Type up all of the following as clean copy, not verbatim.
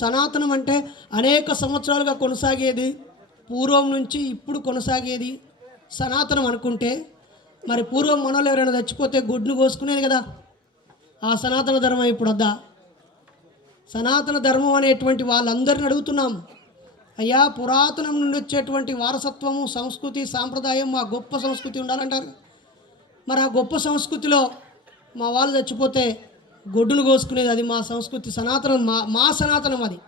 సనాతనం అంటే అనేక సంవత్సరాలుగా కొనసాగేది, పూర్వం నుంచి ఇప్పుడు కొనసాగేది సనాతనం అనుకుంటే, మరి పూర్వం మనలో ఎవరైనా చచ్చిపోతే గుడ్డును కోసుకునేది కదా. ఆ సనాతన ధర్మం ఇప్పుడు వద్దా? సనాతన ధర్మం అనేటువంటి వాళ్ళందరిని అడుగుతున్నాం, అయ్యా పురాతనం నుండి వచ్చేటువంటి వారసత్వము, సంస్కృతి, సాంప్రదాయం, మా గొప్ప సంస్కృతి ఉండాలంటారు. మరి ఆ గొప్ప సంస్కృతిలో మా వాళ్ళు చచ్చిపోతే గొడ్డును కోసుకునేది అది మా సంస్కృతి, సనాతనం, మా సనాతనం అది.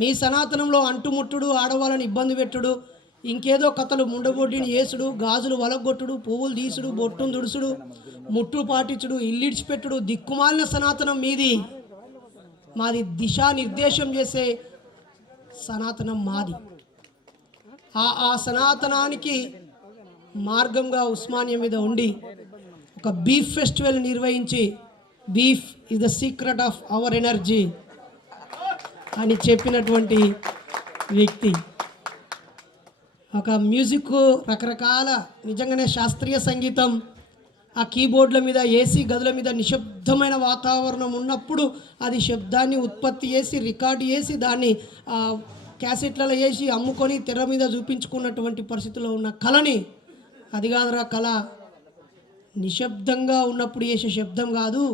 మీ సనాతనంలో అంటుముట్టుడు, ఆడవాళ్ళని ఇబ్బంది పెట్టుడు, ఇంకేదో కథలు, ముండబొడ్డిని ఏసుడు, గాజులు వలగొట్టుడు, పువ్వులు తీసుడు, బొట్టును దుడుసుడు, ముట్టు పాటించుడు, ఇల్లిడిచిపెట్టుడు, దిక్కుమాలిన సనాతనం మీది. మాది దిశానిర్దేశం చేసే సనాతనం మాది. ఆ సనాతనానికి మార్గంగా ఉస్మానియా మీద ఉండి ఒక బీఫ్ ఫెస్టివల్ నిర్వహించి, beef is the secret of our energy అని చెప్పినటువంటి వ్యక్తి. ఒక మ్యూజిక్, రకరకాల నిజంగానే శాస్త్రీయ సంగీతం, ఆ కీబోర్డుల మీద, ఏసీ గదుల మీద నిశ్శబ్దమైన వాతావరణం ఉన్నప్పుడు అది శబ్దాన్ని ఉత్పత్తి చేసి, రికార్డు చేసి, దాన్ని క్యాసెట్లలో వేసి అమ్ముకొని తెర మీద చూపించుకున్నటువంటి పరిస్థితిలో ఉన్న కళని, అది కాదురా కళ, నిశ్శబ్దంగా ఉన్నప్పుడు చేసే శబ్దం కాదు,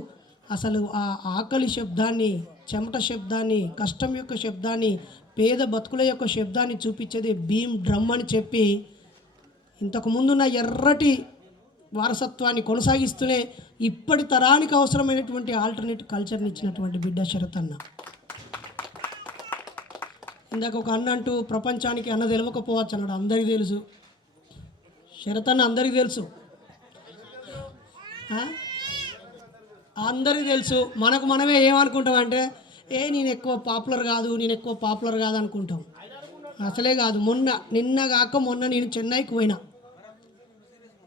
అసలు ఆ ఆకలి శబ్దాన్ని, చెమట శబ్దాన్ని, కష్టం యొక్క శబ్దాన్ని, పేద బతుకుల యొక్క శబ్దాన్ని చూపించేది బీమ్ డ్రమ్ అని చెప్పి, ఇంతకుముందున్న ఎర్రటి వారసత్వాన్ని కొనసాగిస్తూనే ఇప్పటి తరానికి అవసరమైనటువంటి ఆల్టర్నేట్ కల్చర్ని ఇచ్చినటువంటి బిడ్డ శరత్ అన్న. ఇందాక ఒక అన్న అంటూ ప్రపంచానికి అన్న తెలియకపోవచ్చు అన్నాడు. అందరికీ తెలుసు, శరత్ అన్న అందరికీ తెలుసు, అందరికీ తెలుసు. మనకు మనమే ఏమనుకుంటామంటే, నేను ఎక్కువ పాపులర్ కాదు అనుకుంటాం. అసలే కాదు. నిన్న కాక మొన్న నేను చెన్నైకి పోయినా.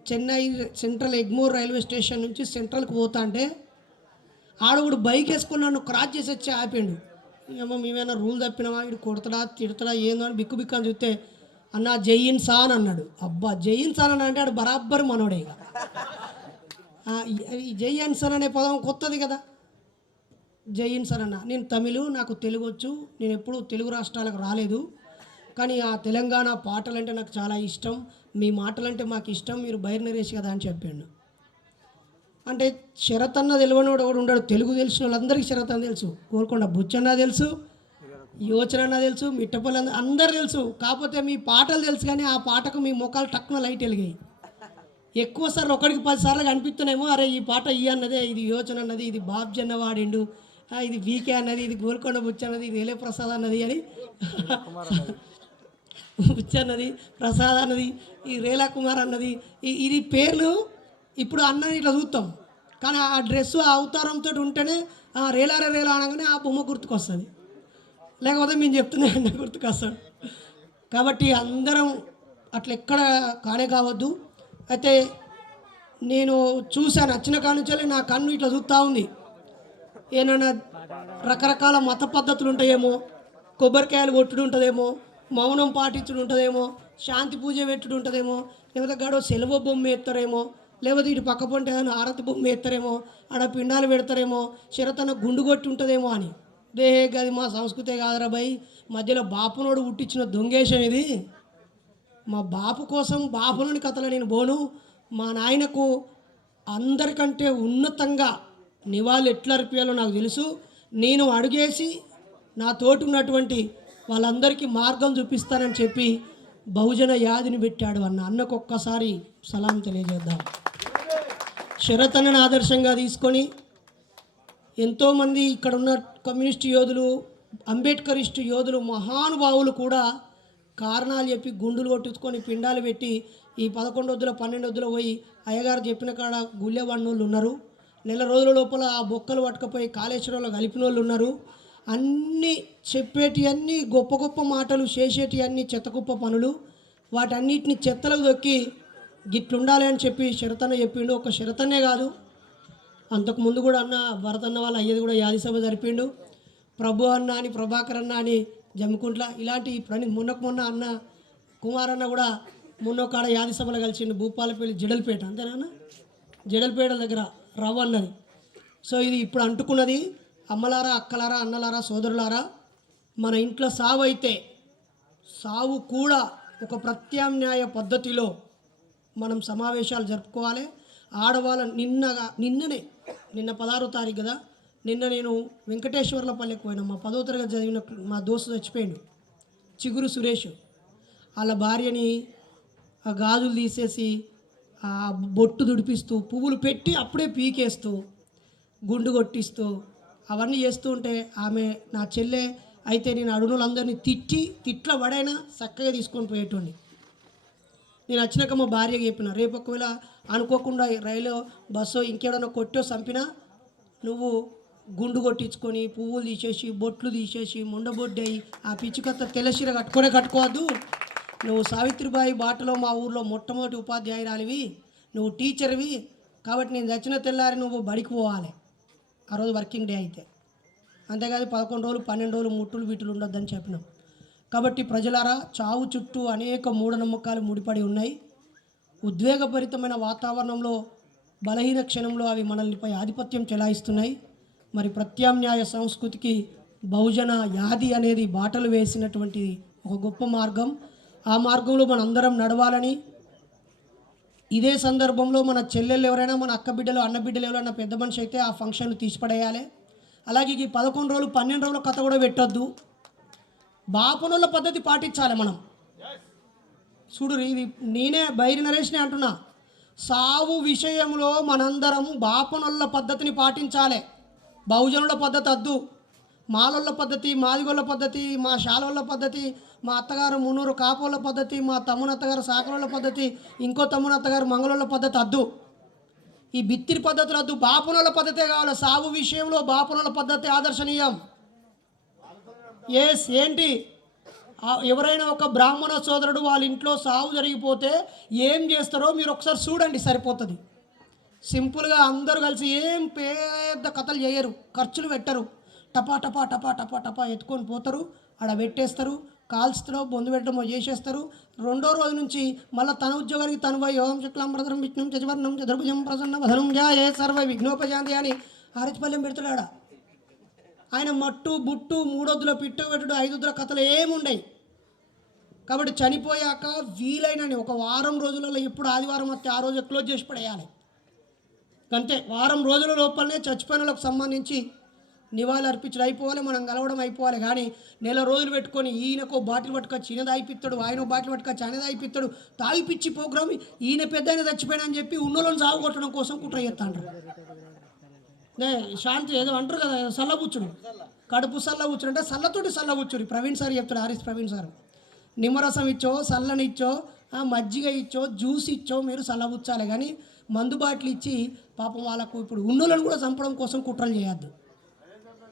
Chennai central Egmore railway station నుంచి సెంట్రల్కి పోతా అంటే ఆడవుడు బైక్ వేసుకొని నన్ను క్రాస్ చేసి వచ్చి ఆపిండు. ఏమో మేమైనా రూల్ తప్పినామా, ఇటు కొడతాడా తిడతాడా ఏందో అని బిక్కు అని చూస్తే, అన్న జైన్ సాన్ అన్నాడు. అబ్బా జైన్ సాన్ అని అంటే ఆడు బరాబర్ మనోడే. ఇక జైన్ సాన్ అనే పదం కొత్తది కదా. జైన్ సాన్ అన్న, నేను తమిళ్, నాకు తెలుగు వచ్చు, నేను ఎప్పుడూ తెలుగు రాష్ట్రాలకు రాలేదు, కానీ ఆ తెలంగాణ పాటలంటే నాకు చాలా ఇష్టం, మీ మాటలంటే మాకు ఇష్టం, మీరు బయలుదేరేసి కదా అని చెప్పాడు. అంటే శరత్ అన్న తెలియనివాడు ఒకడు ఉండడు. తెలుగు తెలిసిన వాళ్ళందరికీ శరత్ అన్న తెలుసు. కోరుకొండ బుచ్చన్న తెలుసు, యోచన అన్న తెలుసు, మిట్టపల్లి అందరు తెలుసు. కాకపోతే మీ పాటలు తెలుసు, కానీ ఆ పాటకు మీ ముఖాలు టక్కున లైట్ వెలిగాయి. ఎక్కువ సార్లు ఒకడికి 10 సార్లు కనిపిస్తున్నాయేమో, అరే ఈ పాట ఈ అన్నదే, ఇది యోచన అన్నది, ఇది బాబ్జన్న వాడిండు, ఇది వీకే అన్నది, ఇది గోల్కొండ బుచ్చ అన్నది, ఇది ఏలే ప్రసాద్ అన్నది అని బుచ్చ అన్నది, ప్రసాద్ అన్నది, ఈ రేలా కుమార్ అన్నది, ఇది పేర్లు ఇప్పుడు అన్నది ఇట్లా చూస్తాం. కానీ ఆ డ్రెస్సు, ఆ అవతారంతో ఉంటేనే రేలా అనగానే ఆ బొమ్మ గుర్తుకొస్తుంది, లేకపోతే మేము చెప్తున్నా అన్న గుర్తుకొస్తాడు. కాబట్టి అందరం అట్లా ఎక్కడ కానే కావద్దు. అయితే నేను చూశాను, వచ్చిన కాడి నుంచి నా కన్ను ఇట్లా చూస్తూ ఉంది. ఏమైనా రకరకాల మత పద్ధతులు ఉంటాయేమో, కొబ్బరికాయలు కొట్టుడు ఉంటుందేమో, మౌనం పాటించుడు ఉంటుందేమో, శాంతి పూజ పెట్టుడు ఉంటుందేమో, లేకపోతే గడో సెలవు బొమ్మ ఎత్తారేమో, లేకపోతే ఇటు పక్క పొంటే ఏదైనా ఆరతి బొమ్మ ఎత్తారేమో, ఆడ పిండాలు పెడతారేమో, శరతన గుండు కొట్టి ఉంటుందేమో అని. గది మా సంస్కృతే కాదురా భయ్, మధ్యలో బాపునోడు పుట్టించిన దొంగేశం ఇది. మా బాపు కోసం బాపులోని కథలు నేను పోను. మా నాయనకు అందరికంటే ఉన్నతంగా నివాళులు ఎట్లా అర్పియాలో నాకు తెలుసు. నేను అడుగేసి నా తోటి ఉన్నటువంటి వాళ్ళందరికీ మార్గం చూపిస్తానని చెప్పి బహుజన యాదిని పెట్టాడు అన్న. అన్నకు ఒక్కసారి సలాం తెలియజేద్దాం. శరత్ అన్నను ఆదర్శంగా తీసుకొని ఎంతోమంది ఇక్కడ ఉన్న కమ్యూనిస్టు యోధులు, అంబేద్కరిస్టు యోధులు, మహానుభావులు కూడా కారణాలు చెప్పి గుండులు కొట్టుకొని పిండాలు పెట్టి ఈ 11 వద్దుల 12 వద్దుల పోయి అయ్యగారు చెప్పిన కాడ గుళ్ళెవాడిన వాళ్ళు ఉన్నారు. నెల రోజుల లోపల ఆ బొక్కలు పట్టుకపోయి కాళేశ్వరంలో కలిపిన వాళ్ళు ఉన్నారు. అన్నీ చెప్పేటి అన్నీ గొప్ప గొప్ప మాటలు, చేసేటి అన్నీ చెత్తకుప్ప పనులు, వాటన్నిటిని చెత్తలకు దొక్కి గిట్లుండాలి అని చెప్పి శరతన్న చెప్పిండు. ఒక శరతన్నే కాదు, అంతకుముందు కూడా అన్న భరతన్న వాళ్ళ అయ్యేది కూడా యాది సభ జరిపిండు. ప్రభు అన్న అని, ప్రభాకర్ అన్న అని జమ్ముకుంట్ల, ఇలాంటి మొన్న అన్న కుమార్ అన్న కూడా మొన్నొకాడ యాది సభలో కలిసిండు. భూపాలపల్లి జడల్పేట, అంతేనా, జడల్పేట దగ్గర రవ్వ అన్నది. సో ఇది ఇప్పుడు అంటుకున్నది. అమ్మలారా, అక్కలారా, అన్నలారా, సోదరులారా, మన ఇంట్లో సావు అయితే సావు కూడా ఒక ప్రత్యామ్నాయ పద్ధతిలో మనం సమావేశాలు జరుపుకోవాలి. ఆడవాళ్ళ నిన్న 16వ తారీఖు కదా, నిన్న నేను వెంకటేశ్వర్లపల్లికి పోయినా. మా 10వ తరగతి చదివిన మా దోస్తు చచ్చిపోయాడు, చిగురు సురేష్. వాళ్ళ భార్యని ఆ గాజులు తీసేసి ఆ బొట్టు దుడిపిస్తూ పువ్వులు పెట్టి అప్పుడే పీకేస్తూ గుండు కొట్టిస్తూ అవన్నీ చేస్తూ ఉంటే ఆమె నా చెల్లె అయితే నేను అడుగులందరినీ తిట్ల పడైనా చక్కగా తీసుకొని పోయేటోడిని. నేను వచ్చినాక మా భార్యకి చెప్పిన, రేపు ఒకవేళ అనుకోకుండా రైలు బస్సు ఇంకేడన్నా కొట్టో చంపినా నువ్వు గుండు కొట్టించుకొని పువ్వులు తీసేసి బొట్లు తీసేసి ముండబొడ్డయి ఆ పిచ్చుకత్త తెల్లశీర కట్టుకోవద్దు. నువ్వు సావిత్రిబాయి బాటలో మా ఊర్లో మొట్టమొదటి ఉపాధ్యాయురాలివి, నువ్వు టీచర్వి, కాబట్టి నేను చచ్చిన తెల్లారి నువ్వు బడికి పోవాలి ఆ రోజు వర్కింగ్ డే అయితే. అంతేకాదు 11 రోజులు 12 రోజులు ముట్టులు వీటులు ఉండొద్దని చెప్పినాం. కాబట్టి ప్రజలారా, చావు చుట్టూ అనేక మూఢనమ్మకాలు ముడిపడి ఉన్నాయి. ఉద్వేగభరితమైన వాతావరణంలో బలహీన క్షణంలో అవి మనల్నిపై ఆధిపత్యం చెలాయిస్తున్నాయి. మరి ప్రత్యామ్నాయ సంస్కృతికి బహుజన యాది అనేది బాటలు వేసినటువంటి ఒక గొప్ప మార్గం. ఆ మార్గంలో మనందరం నడవాలని, ఇదే సందర్భంలో మన చెల్లెళ్ళు ఎవరైనా, మన అక్క బిడ్డలు అన్న బిడ్డలు ఎవరైనా పెద్ద మనిషి అయితే ఆ ఫంక్షన్లు తీసిపడేయాలి. అలాగే ఈ 11 రోజులు 12 రోజుల కథ కూడా పెట్టొద్దు. బాపనుల పద్ధతి పాటించాలి మనం. చూడు, ఇది నేనే బైరి నరేష్ని అంటున్నా, సావు విషయంలో మనందరం బాపనుల పద్ధతిని పాటించాలి. బహుజనుల పద్ధతి వద్దు. మాలొల్ల పద్ధతి, మాదిగొల్ల పద్ధతి, మా శాలోళ్ళ పద్ధతి, మా అత్తగారు మున్నూరు కాపోళ్ళ పద్ధతి, మా తమ్ముని అత్తగారు సాకరోళ్ళ పద్ధతి, ఇంకో తమ్ముని అత్తగారు మంగళోళ్ళ పద్ధతి వద్దు. ఈ బిత్తిరి పద్ధతులు వద్దు. బాపనుల పద్ధతే కావాలి. సావు విషయంలో బాపనుల పద్ధతి ఆదర్శనీయం. ఏంటి, ఎవరైనా ఒక బ్రాహ్మణ సోదరుడు వాళ్ళ ఇంట్లో సావు జరిగిపోతే ఏం చేస్తారో మీరు ఒకసారి చూడండి, సరిపోతుంది. సింపుల్గా అందరూ కలిసి ఏం పెద్ద కథలు చేయరు, ఖర్చులు పెట్టరు. టపా టపా టపా టపా టపా ఎత్తుకొని పోతారు, ఆడ పెట్టేస్తారు, కాల్స్తారో బొందు పెట్టడమో చేసేస్తారు. రెండో రోజు నుంచి మళ్ళీ తన ఉద్యోగానికి తను పోయి ఓం శుక్లాంబరధరం విష్ణుం చతుర్వర్ణం చతుర్భుజం ప్రసన్న వదనం ధ్యాయే సర్వ విఘ్నోపశాంతి అని ఆరతిపల్లెం పెడతాడు. ఆయన మట్టు బుట్టు 3 వద్దుల పిట్టు పెట్టుడు 5 వద్దుల కథలు ఏముండయి. కాబట్టి చనిపోయాక వీలైనని ఒక వారం రోజులలో ఎప్పుడు ఆదివారం వస్తే ఆ రోజు క్లోజ్ చేసి పడేయాలి. అంతే, వారం రోజుల లోపలనే చచ్చిపోయిన వాళ్ళకి సంబంధించి నివాళులు అర్పించడం అయిపోవాలి, మనం కలవడం అయిపోవాలి. కానీ నెల రోజులు పెట్టుకొని ఈయనకో బాటిల్ పట్టుకొచ్చి ఈయన దాయిపిస్తాడు, ఆయన బాటిల్ పట్టుకొచ్చి ఆయన దాయిపిస్తాడు, తాగిపిచ్చి ప్రోగ్రామ్ ఈయన పెద్ద ఆయన చచ్చిపోయినా అని చెప్పి ఉన్నోళ్ళని సాగు కొట్టడం కోసం కుట్ర చేస్తాండ్రు. శాంతి ఏదో అంటారు కదా, సల్లబుచ్చుడు, కడుపు సల్లబుచ్చుడు అంటే సల్లతోటి సల్లబుచ్చుడు. ప్రవీణ్ సార్ చెప్తాడు, ఆర్ఎస్ ప్రవీణ్ సార్. నిమ్మరసం ఇచ్చో, సల్లనిచ్చో, మజ్జిగ ఇచ్చో, జ్యూస్ ఇచ్చో మీరు సల్లబుచ్చాలి. కానీ మందు బాటిల్ ఇచ్చి పాపం వాళ్ళకు ఇప్పుడు ఉన్నోళ్ళని కూడా చంపడం కోసం కుట్రలు చేయొద్దు.